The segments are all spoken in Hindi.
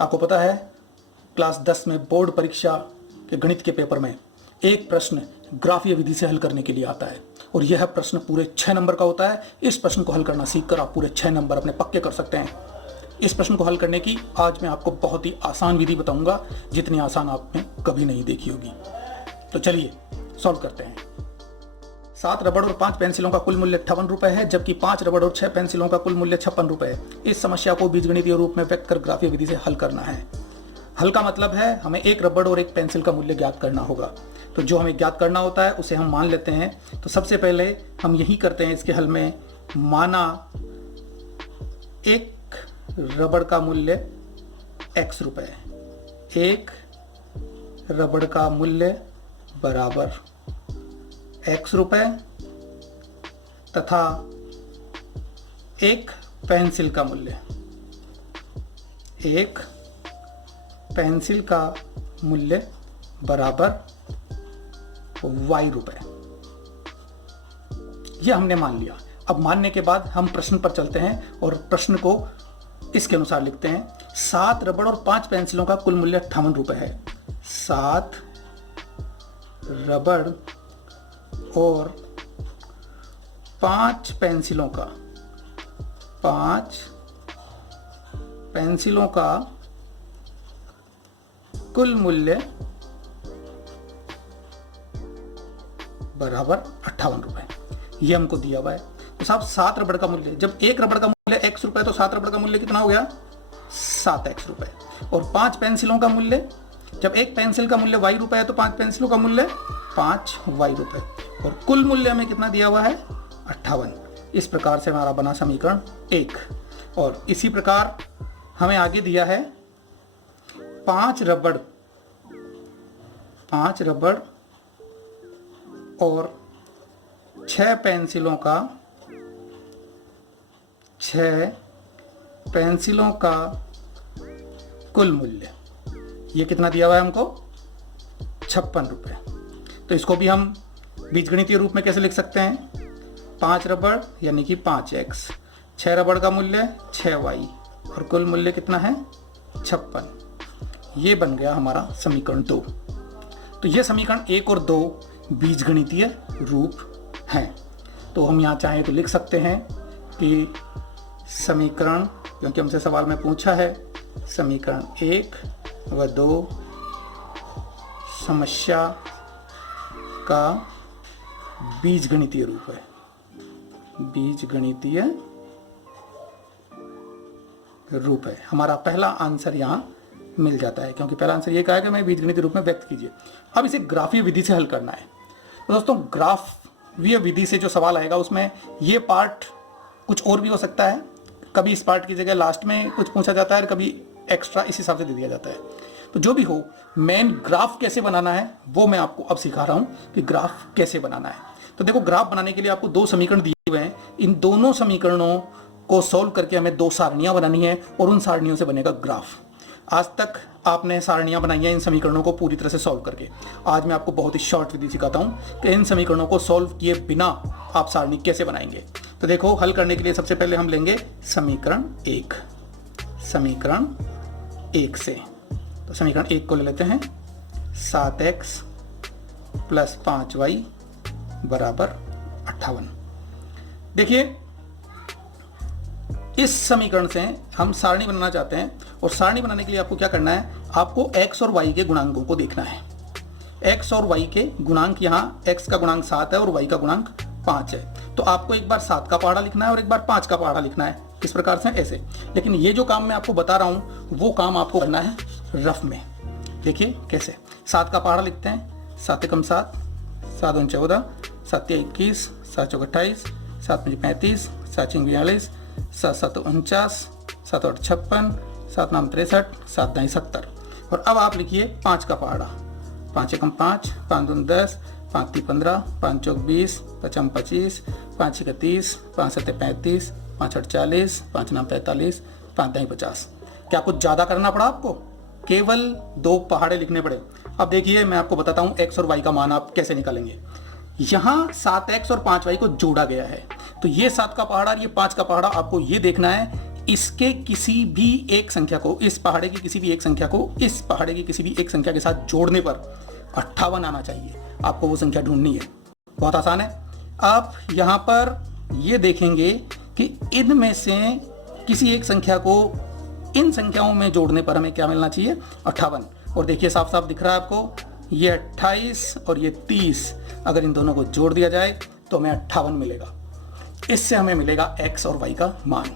आपको पता है क्लास 10 में बोर्ड परीक्षा के गणित के पेपर में एक प्रश्न ग्राफीय विधि से हल करने के लिए आता है और यह प्रश्न पूरे 6 नंबर का होता है। इस प्रश्न को हल करना सीखकर आप पूरे 6 नंबर अपने पक्के कर सकते हैं। इस प्रश्न को हल करने की आज मैं आपको बहुत ही आसान विधि बताऊंगा, जितनी आसान आपने कभी नहीं देखी होगी। तो चलिए सॉल्व करते हैं। 7 रबड़ और 5 पेंसिलों का कुल मूल्य 58 रुपए है, जबकि 5 रबड़ और 6 पेंसिलों का कुल मूल्य 56 रुपए है। इस समस्या को बीजगणितीय रूप में व्यक्त कर ग्राफीय विधि से हल करना है। हल का मतलब है हमें एक रबड़ और एक पेंसिल का मूल्य ज्ञात करना होगा। तो जो हमें ज्ञात करना होता है उसे हम मान लेते हैं। तो सबसे पहले हम यही करते हैं इसके हल में, माना एक रबड़ का मूल्य x रुपए है, एक रबड़ का मूल्य बराबर x रुपए तथा एक पेंसिल का मूल्य, एक पेंसिल का मूल्य बराबर y रुपए। यह हमने मान लिया। अब मानने के बाद हम प्रश्न पर चलते हैं और प्रश्न को इसके अनुसार लिखते हैं। 7 रबड़ और 5 पेंसिलों का कुल मूल्य 58 रुपए है। 7 रबड़ और 5 पेंसिलों का, 5 पेंसिलों का कुल मूल्य बराबर 58 रुपए। ये हमको दिया हुआ है। तो साहब 7 रबड़ का मूल्य, जब एक रबड़ का मूल्य x रुपए तो 7 रबड़ का मूल्य कितना हो गया? 7x रुपए। और 5 पेंसिलों का मूल्य, जब एक पेंसिल का मूल्य y रुपए है तो 5 पेंसिलों का मूल्य 5y रुपए। और कुल मूल्य हमें कितना दिया हुआ है? 58। इस प्रकार से हमारा बना समीकरण 1। और इसी प्रकार हमें आगे दिया है 5 रबड़ और 6 पेंसिलों का कुल मूल्य। ये कितना दिया हुआ है हमको? 56 रुपए। तो इसको भी हम बीजगणितीय रूप में कैसे लिख सकते हैं? 5 रबड़ यानी कि 5x, 6 रबड़ का मूल्य 6y और कुल मूल्य कितना है? 56। ये बन गया हमारा समीकरण 2। तो ये समीकरण 1 और 2 बीजगणितीय रूप हैं। तो हम यहाँ चाहें तो लिख सकते हैं कि समीकरण, क्योंकि हमसे सवाल में पूछा है, समीकरण 1 व 2 समस्या का बीजगणितीय रूप है। बीजगणितीय रूप है। हमारा पहला आंसर यहाँ मिल जाता है, क्योंकि पहला आंसर ये कहा है कि मैं बीजगणितीय रूप में व्यक्त कीजिए। अब इसे ग्राफीय विधि से हल करना है। तो दोस्तों ग्राफीय विधि से जो सवाल आएगा उसमें ये पार्ट कुछ और भी हो सकता है। कभी इस पार्ट की जगह लास्ट में कुछ पूछा जाता है और कभी एक्स्ट्रा इस हिसाब से दे दिया जाता है। तो जो भी हो, मेन ग्राफ कैसे बनाना है वो मैं आपको अब सिखा रहा हूँ कि ग्राफ कैसे बनाना है। तो देखो, ग्राफ बनाने के लिए आपको 2 समीकरण दिए हुए हैं। इन दोनों समीकरणों को सॉल्व करके हमें 2 सारणियाँ बनानी है और उन सारणियों से बनेगा ग्राफ। आज तक आपने सारणियाँ बनाई हैं इन समीकरणों को पूरी तरह से सॉल्व करके। आज मैं आपको बहुत ही शॉर्ट विधि सिखाता हूँ कि इन समीकरणों को सॉल्व किए बिना आप सारणी कैसे बनाएंगे। तो देखो, हल करने के लिए सबसे पहले हम लेंगे समीकरण 1। समीकरण 1 से, तो समीकरण 1 को ले लेते हैं। 7x + 5y बराबर 58। देखिए, इस समीकरण से हम सारणी बनाना चाहते हैं और सारणी बनाने के लिए आपको क्या करना है? आपको x और y के गुणांकों को देखना है। x और y के गुणांक, यहाँ x का गुणांक 7 है और y का गुणांक 5 है। तो आपको एक बार 7 का पहाड़ा लिखना है और एक बार 5 का पहाड़ा लिखना है, इस प्रकार से ऐसे। लेकिन ये जो काम मैं आपको बता रहा हूँ वो काम आपको करना है रफ में। देखिए कैसे। 7 का पहाड़ा लिखते हैं। 7 × 7, 7 × 14, 7 × 21, 7 × 28, 7 × 35, 7 × 42, 7 × 7 = 49, 7 × 8 = 56, 7 × 9 = 63, 7 × 9 = 70। और अब आप लिखिए 5 का पहाड़ा। 5 × 1 = 5, 5 × 2 = 10, 5 × 3 = 15, 5 × 4 = 20, 5 × 5 = 25, 5 × 6 = 30, 5 × 7 = 35, 5 × 8 = 40, 5 × 9 = 45, 5 × 10 = 50। क्या कुछ ज़्यादा करना पड़ा आपको? केवल 2 पहाड़े लिखने पड़े। अब देखिए, मैं आपको बताता हूँ x और y का मान आप कैसे निकालेंगे। यहाँ 7x और 5y को जोड़ा गया है, तो ये 7 का पहाड़ा और ये 5 का पहाड़ा आपको ये देखना है इसके किसी भी एक संख्या को, इस पहाड़े की किसी भी एक संख्या को इस पहाड़े की किसी भी एक संख्या के साथ जोड़ने पर 58 आना चाहिए। आपको वो संख्या ढूंढनी है, बहुत आसान है। आप यहाँ पर ये देखेंगे कि इनमें से किसी एक संख्या को इन संख्याओं में जोड़ने पर हमें क्या मिलना चाहिए, 58। और देखिए साफ साफ दिख रहा है आपको, ये 28 और ये 30, अगर इन दोनों को जोड़ दिया जाए तो हमें 58 मिलेगा। इससे हमें मिलेगा x और y का मान।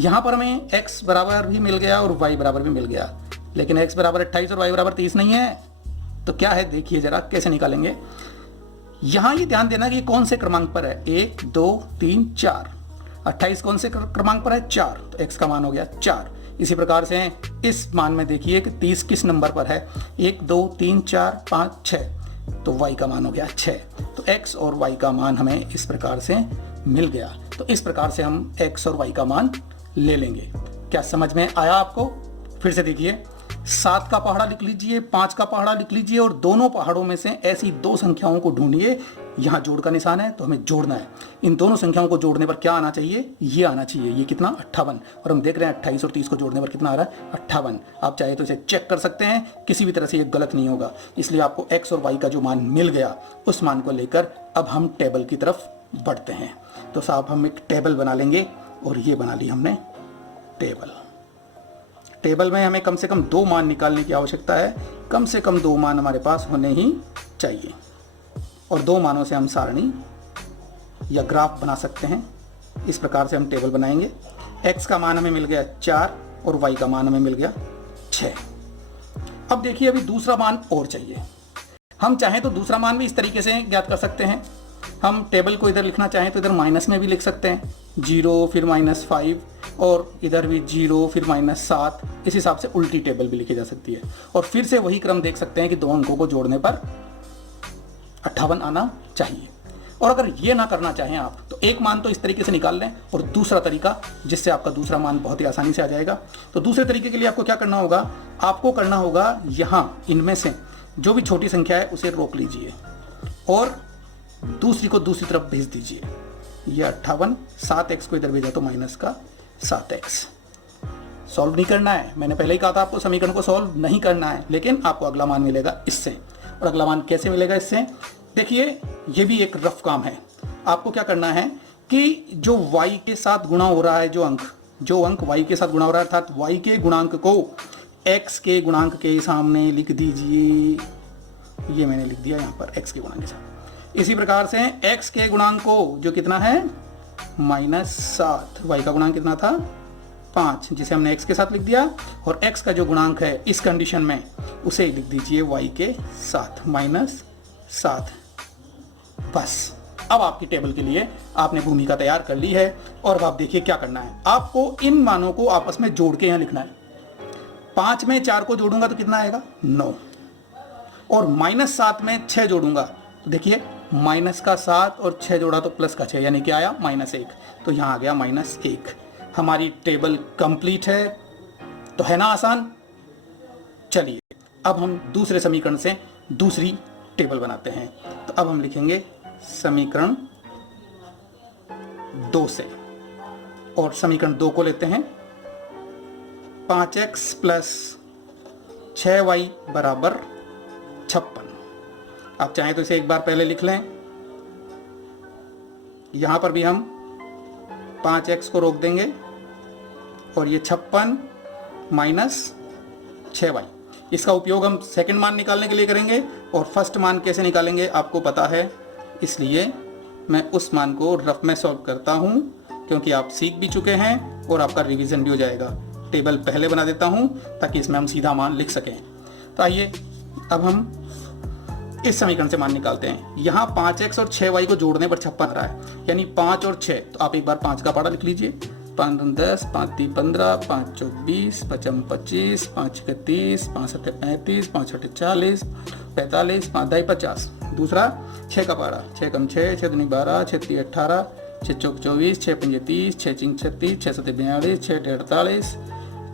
यहाँ पर हमें x बराबर भी मिल गया और y बराबर भी मिल गया, लेकिन x बराबर 28 और y बराबर 30 नहीं है। तो क्या है, देखिए जरा कैसे निकालेंगे। यहाँ ये ध्यान देना कि कौन से क्रमांक पर है, 1 2 3 4। 28 कौन से क्रमांक पर है, 4, तो x का मान हो गया 4। इसी प्रकार से इस मान में देखिए कि 30 किस नंबर पर है, 1 2 3 4 5 6, तो y का मान हो गया 6। तो x और y का मान हमें इस प्रकार से मिल गया। तो इस प्रकार से हम x और y का मान ले लेंगे। क्या समझ में आया आपको? फिर से देखिए, 7 का पहाड़ा लिख लीजिए, 5 का पहाड़ा लिख लीजिए और दोनों पहाड़ों में से ऐसी दो संख्याओं को ढूंढिए। यहाँ जोड़ का निशान है तो हमें जोड़ना है। इन दोनों संख्याओं को जोड़ने पर क्या आना चाहिए, ये आना चाहिए। ये कितना, 58। और हम देख रहे हैं 28 और 30 को जोड़ने पर कितना आ रहा है, 58। आप चाहे तो इसे चेक कर सकते हैं, किसी भी तरह से ये गलत नहीं होगा। इसलिए आपको x और y का जो मान मिल गया, उस मान को लेकर अब हम टेबल की तरफ बढ़ते हैं। तो साहब हम एक टेबल बना लेंगे, और ये बना ली हमने टेबल। टेबल में हमें कम से कम 2 मान निकालने की आवश्यकता है। कम से कम 2 मान हमारे पास होने ही चाहिए, और 2 मानों से हम सारणी या ग्राफ बना सकते हैं। इस प्रकार से हम टेबल बनाएंगे। x का मान हमें मिल गया 4 और y का मान हमें मिल गया 6। अब देखिए, अभी दूसरा मान और चाहिए। हम चाहें तो दूसरा मान भी इस तरीके से ज्ञात कर सकते हैं। हम टेबल को इधर लिखना चाहें तो इधर माइनस में भी लिख सकते हैं, 0 फिर -5, और इधर भी 0 फिर -7। इस हिसाब से उल्टी टेबल भी लिखी जा सकती है। और फिर से वही क्रम देख सकते हैं कि 2 अंकों को जोड़ने पर 58 आना चाहिए। और अगर ये ना करना चाहें आप, तो एक मान तो इस तरीके से निकाल लें, और दूसरा तरीका जिससे आपका दूसरा मान बहुत ही आसानी से आ जाएगा। तो दूसरे तरीके के लिए आपको क्या करना होगा, आपको करना होगा यहाँ इनमें से जो भी छोटी संख्या है उसे रोक लीजिए और दूसरी को दूसरी तरफ भेज दीजिए। ये 58, 7x को इधर भेजा तो माइनस का 7x। सॉल्व नहीं करना है, मैंने पहले ही कहा था आपको समीकरण को सॉल्व नहीं करना है, लेकिन आपको अगला मान मिलेगा इससे। और अगला मान कैसे मिलेगा इससे, देखिए ये भी एक रफ काम है। आपको क्या करना है कि जो y के साथ गुणा हो रहा है, जो अंक y के साथ गुणा हो रहा है, अर्थात y के गुणांक को x के गुणांक के सामने लिख दीजिए। ये मैंने लिख दिया यहाँ पर x के गुणांक के साथ। इसी प्रकार से x के गुणांक को, जो कितना है -7, y का गुणांक कितना था 5, जिसे हमने x के साथ लिख दिया, और x का जो गुणांक है इस कंडीशन में उसे लिख दीजिए y के साथ -7। बस अब आपकी टेबल के लिए आपने भूमिका तैयार कर ली है। और अब आप देखिए क्या करना है, आपको इन मानों को आपस में जोड़ के यहाँ लिखना है। 5 में 4 को जोड़ूंगा तो कितना आएगा, 9, और -7 में 6 जोड़ूंगा तो देखिए माइनस का 7 और 6 जोड़ा तो प्लस का 6, यानी क्या आया -1। तो यहाँ आ गया -1। हमारी टेबल कंप्लीट है। तो है ना आसान। चलिए अब हम दूसरे समीकरण से दूसरी टेबल बनाते हैं। तो अब हम लिखेंगे समीकरण 2 से, और समीकरण 2 को लेते हैं 5x + 6y = 56। आप चाहें तो इसे एक बार पहले लिख लें। यहां पर भी हम 5x को रोक देंगे, और ये 56 - 6y। इसका उपयोग हम सेकंड मान निकालने के लिए करेंगे, और फर्स्ट मान कैसे निकालेंगे आपको पता है, इसलिए मैं उस मान को रफ में सॉल्व करता हूं, क्योंकि आप सीख भी चुके हैं और आपका रिवीजन भी हो जाएगा। टेबल पहले बना देता हूं ताकि इसमें हम सीधा मान लिख सकें। तो आइए अब हम इस समीकरण से मान निकालते हैं। यहाँ 5x और 6y को जोड़ने पर 56 आ रहा है, यानी 5 और 6। तो आप एक बार 5 का पहाड़ा लिख लीजिए, 5 दूनी 10, 5 तीन 15, 5 चौक 20, 5 चम 25, 5 छक्के 30, 5 सत्ते 35, 5 अट्ठे 40, 45, 5 दाई 50। दूसरा 6 का पहाड़ा, 6 कम 6, 6 दूनी 12, 6 तीन 18, 6 चौक 24, 6 पंजे 30, 6 चिंग 36, 6 सत्ते 42, 6 अट्ठे 48,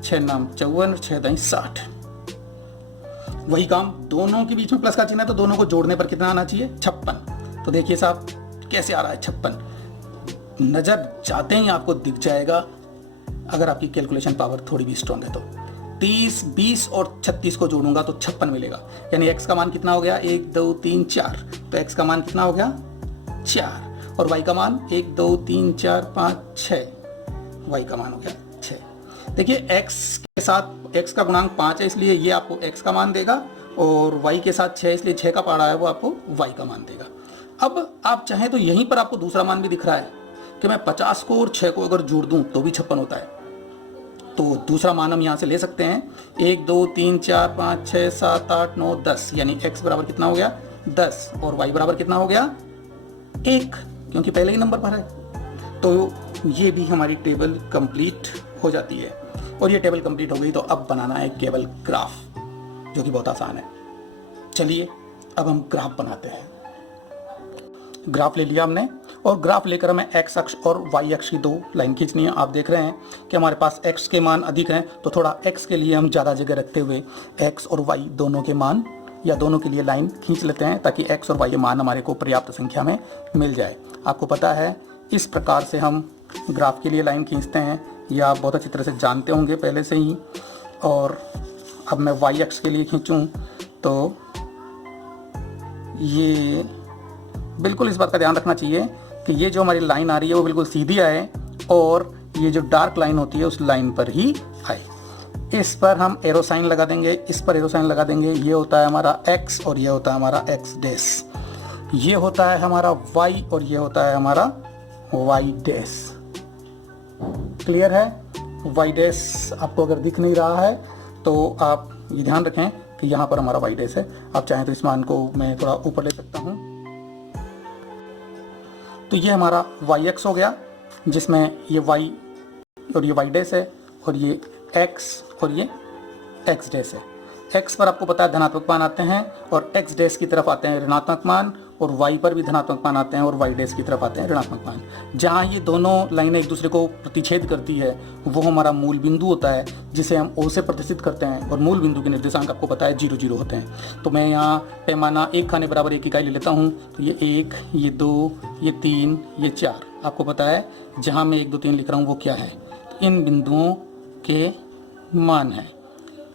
6 नाम 54, 6 दाई 60। वही काम, दोनों के बीच में प्लस का चिन्ह है तो दोनों को जोड़ने पर कितना आना चाहिए, 56। तो देखिए साहब कैसे आ रहा है 56। नजर जाते ही आपको दिख जाएगा अगर आपकी कैलकुलेशन पावर थोड़ी भी स्ट्रांग है तो 30, 20 और 36 को जोड़ूंगा तो 56 मिलेगा। यानी x का मान कितना हो गया, 1 2 3 4, तो x का मान कितना हो गया 4, और y का मान 1 2 3 4 5 6, y का मान हो गया 6। देखिए x के साथ x का गुणांक 5 है, इसलिए ये आपको x का मान देगा, और y के साथ 6 इसलिए 6 का पहाड़ा है वो आपको y का मान देगा। अब आप चाहें तो यहीं पर आपको दूसरा मान भी दिख रहा है कि मैं 50 को और 6 को अगर जोड़ दूं तो भी 56 होता है, तो दूसरा मान हम यहाँ से ले सकते हैं 1 2 3 4 5 6 7 8 9 10, यानी x बराबर कितना हो गया 10 और y बराबर कितना हो गया 1, क्योंकि पहले ही नंबर पर है। तो ये भी हमारी टेबल कंप्लीट हो जाती है, और ये टेबल कंप्लीट हो गई तो अब बनाना है केवल ग्राफ, जो कि बहुत आसान है। चलिए अब हम ग्राफ बनाते हैं। ग्राफ ले लिया हमने, और ग्राफ लेकर हमें x अक्ष और y अक्ष की 2 लाइन खींचनी है। आप देख रहे हैं कि हमारे पास x के मान अधिक हैं, तो थोड़ा x के लिए हम ज़्यादा जगह रखते हुए x और y दोनों के मान या दोनों के लिए लाइन खींच लेते हैं, ताकि x और y के मान हमारे को पर्याप्त संख्या में मिल जाए। आपको पता है इस प्रकार से हम ग्राफ के लिए लाइन खींचते हैं, या आप बहुत अच्छी तरह से जानते होंगे पहले से ही। और अब मैं y अक्ष के लिए खींचूँ तो ये बिल्कुल इस बात का ध्यान रखना चाहिए कि ये जो हमारी लाइन आ रही है वो बिल्कुल सीधी आए, और ये जो डार्क लाइन होती है उस लाइन पर ही आए। इस पर हम एरो साइन लगा देंगे, इस पर एरो साइन लगा देंगे। ये होता है हमारा x और ये होता है हमारा x डैश, ये होता है हमारा y और ये होता है हमारा y डैश। क्लियर है? y डैश आपको अगर दिख नहीं रहा है तो आप ये ध्यान रखें कि यहाँ पर हमारा y डैश है। आप चाहें तो इस मान को मैं थोड़ा ऊपर ले सकता हूँ। तो ये हमारा y अक्ष हो गया, जिसमें ये y और ये y डैश है, और ये x और ये x डैश है। x पर आपको पता है धनात्मक मान आते हैं, और x डैश की तरफ आते हैं ऋणात्मक मान, और y पर भी धनात्मक मान आते हैं, और y डैश की तरफ आते हैं ऋणात्मक मान। जहाँ ये दोनों लाइनें एक दूसरे को प्रतिच्छेद करती है वो हमारा मूल बिंदु होता है, जिसे हम O से प्रदर्शित करते हैं, और मूल बिंदु के निर्देशांक आपको पता है 0 0 होते हैं। तो मैं यहाँ पैमाना 1 खाने बराबर 1 इकाई ले लेता हूँ। तो ये 1, ये 2, ये 3, ये 4। आपको पता है जहाँ मैं 1 2 3 लिख रहा हूँ वो क्या है, तो इन बिंदुओं के मान है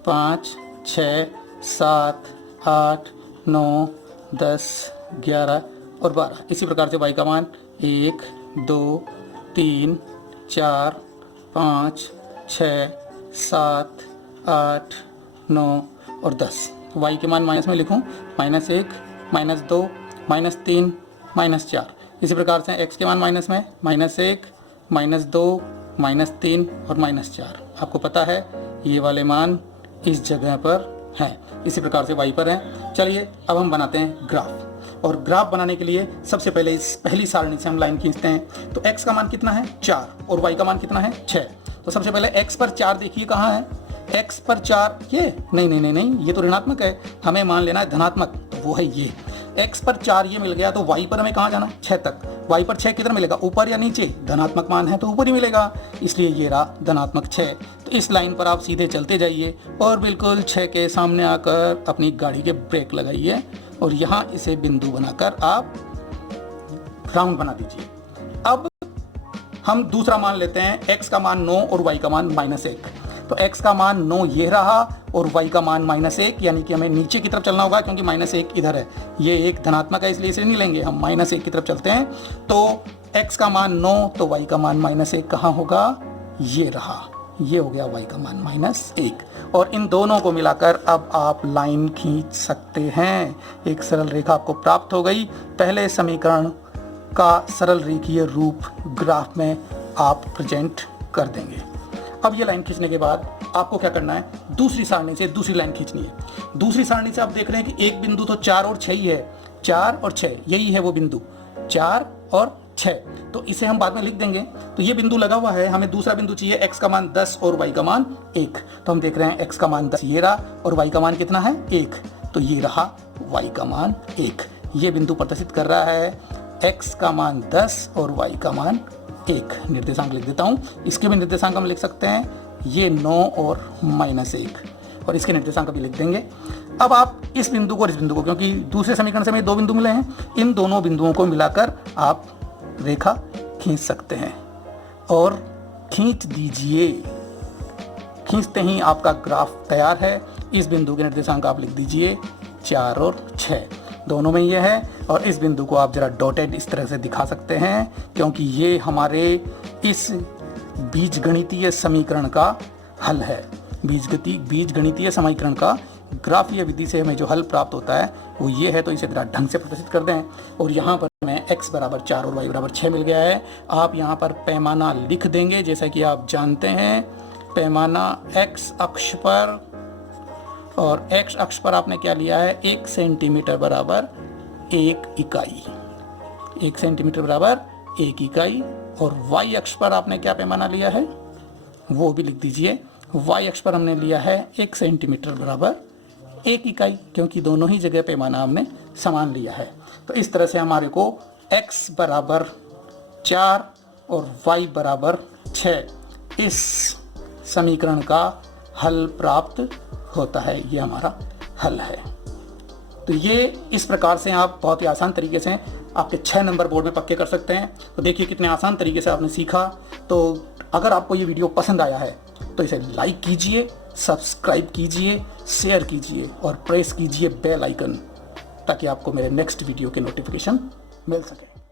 5 6 7 8 9 10 11 और 12। इसी प्रकार से y का मान 1 2 3 4 5 6 7 8 9 और 10। y के मान माइनस में लिखूं -1 -2 -3 -4। इसी प्रकार से x के मान माइनस में -1 -2 -3 और -4। आपको पता है ये वाले मान इस जगह पर हैं, इसी प्रकार से y पर हैं। चलिए अब हम बनाते हैं ग्राफ, और ग्राफ बनाने के लिए सबसे पहले इस पहली सारणी से हम लाइन खींचते हैं। तो x का मान कितना है 4 और y का मान कितना है 6। तो सबसे पहले x पर 4 देखिए कहाँ है, x पर 4 ये नहीं, ये तो ऋणात्मक है, हमें मान लेना है धनात्मक, तो वो है ये। x पर 4 ये मिल गया, तो y पर हमें कहाँ जाना 6 तक। y पर 6 किधर मिलेगा, ऊपर या नीचे, धनात्मक मान है तो ऊपर ही मिलेगा, इसलिए ये रहा धनात्मक 6। तो इस लाइन पर आप सीधे चलते जाइए और बिल्कुल 6 के सामने आकर अपनी गाड़ी के ब्रेक लगाइए, और यहाँ इसे बिंदु बनाकर आप राउंड बना दीजिए। अब हम दूसरा मान लेते हैं, x का मान 9 और y का मान -1। तो x का मान 9 ये रहा और y का मान -1, यानी कि हमें नीचे की तरफ चलना होगा, क्योंकि -1 इधर है, ये एक धनात्मक है इसलिए इसे नहीं लेंगे, हम -1 की तरफ चलते हैं। तो x का मान 9 तो y का मान -1 कहाँ होगा, ये रहा, ये हो गया y का मान -1। और इन दोनों को मिलाकर अब आप लाइन खींच सकते हैं। एक सरल रेखा आपको प्राप्त हो गई। पहले समीकरण का सरल रेखीय रूप ग्राफ में आप प्रेजेंट कर देंगे। अब ये लाइन खींचने के बाद आपको क्या करना है, दूसरी सारणी से दूसरी लाइन खींचनी है। दूसरी सारणी से आप देख रहे हैं कि एक बिंदु तो 4 और 6 ही है, 4 और 6 यही है वो बिंदु, 4 और 6। तो इसे हम बाद में लिख देंगे। तो ये बिंदु लगा हुआ है, हमें दूसरा बिंदु चाहिए, x का मान 10 और y का मान 1। तो हम देख रहे हैं x का मान 10 ये रहा, और y का मान कितना है 1, तो ये रहा y का मान 1। ये बिंदु प्रदर्शित कर रहा है x का मान 10 और y का मान 1। निर्देशांक लिख देता हूँ, इसके भी निर्देशांक हम लिख सकते हैं, ये 9 और -1, और इसके निर्देशांक भी लिख देंगे। अब आप इस बिंदु को और इस बिंदु को, क्योंकि दूसरे समीकरण से हमें 2 बिंदु मिले हैं, इन दोनों बिंदुओं को मिलाकर आप रेखा खींच सकते हैं। और खींच दीजिए। खींचते ही आपका ग्राफ तैयार है। इस बिंदु के निर्देशांक आप लिख दीजिए 4 और 6 दोनों में ये है, और इस बिंदु को आप जरा डॉटेड इस तरह से दिखा सकते हैं क्योंकि ये हमारे इस बीजगणितीय समीकरण का हल है। बीजगणितीय समीकरण का ग्राफीय विधि से हमें जो हल प्राप्त होता है वो ये है। तो इसे जरा ढंग से प्रदर्शित कर दें। और यहाँ पर हमें x बराबर 4 और y बराबर 6 मिल गया है। आप यहाँ पर पैमाना लिख देंगे। जैसा कि आप जानते हैं, पैमाना x अक्ष पर, और x अक्ष पर आपने क्या लिया है, 1 सेंटीमीटर बराबर 1 इकाई। 1 सेंटीमीटर बराबर 1 इकाई। और y अक्ष पर आपने क्या पैमाना लिया है वो भी लिख दीजिए। y अक्ष पर हमने लिया है 1 सेंटीमीटर बराबर 1 इकाई, क्योंकि दोनों ही जगह पैमाना हमने समान लिया है। तो इस तरह से हमारे को x बराबर 4 और y बराबर 6 इस समीकरण का हल प्राप्त होता है। ये हमारा हल है। तो ये इस प्रकार से आप बहुत ही आसान तरीके से आपके 6 नंबर बोर्ड में पक्के कर सकते हैं। तो देखिए कितने आसान तरीके से आपने सीखा। तो अगर आपको ये वीडियो पसंद आया है तो इसे लाइक कीजिए, सब्सक्राइब कीजिए, शेयर कीजिए और प्रेस कीजिए बेल आइकन, ताकि आपको मेरे नेक्स्ट वीडियो के नोटिफिकेशन मिल सके।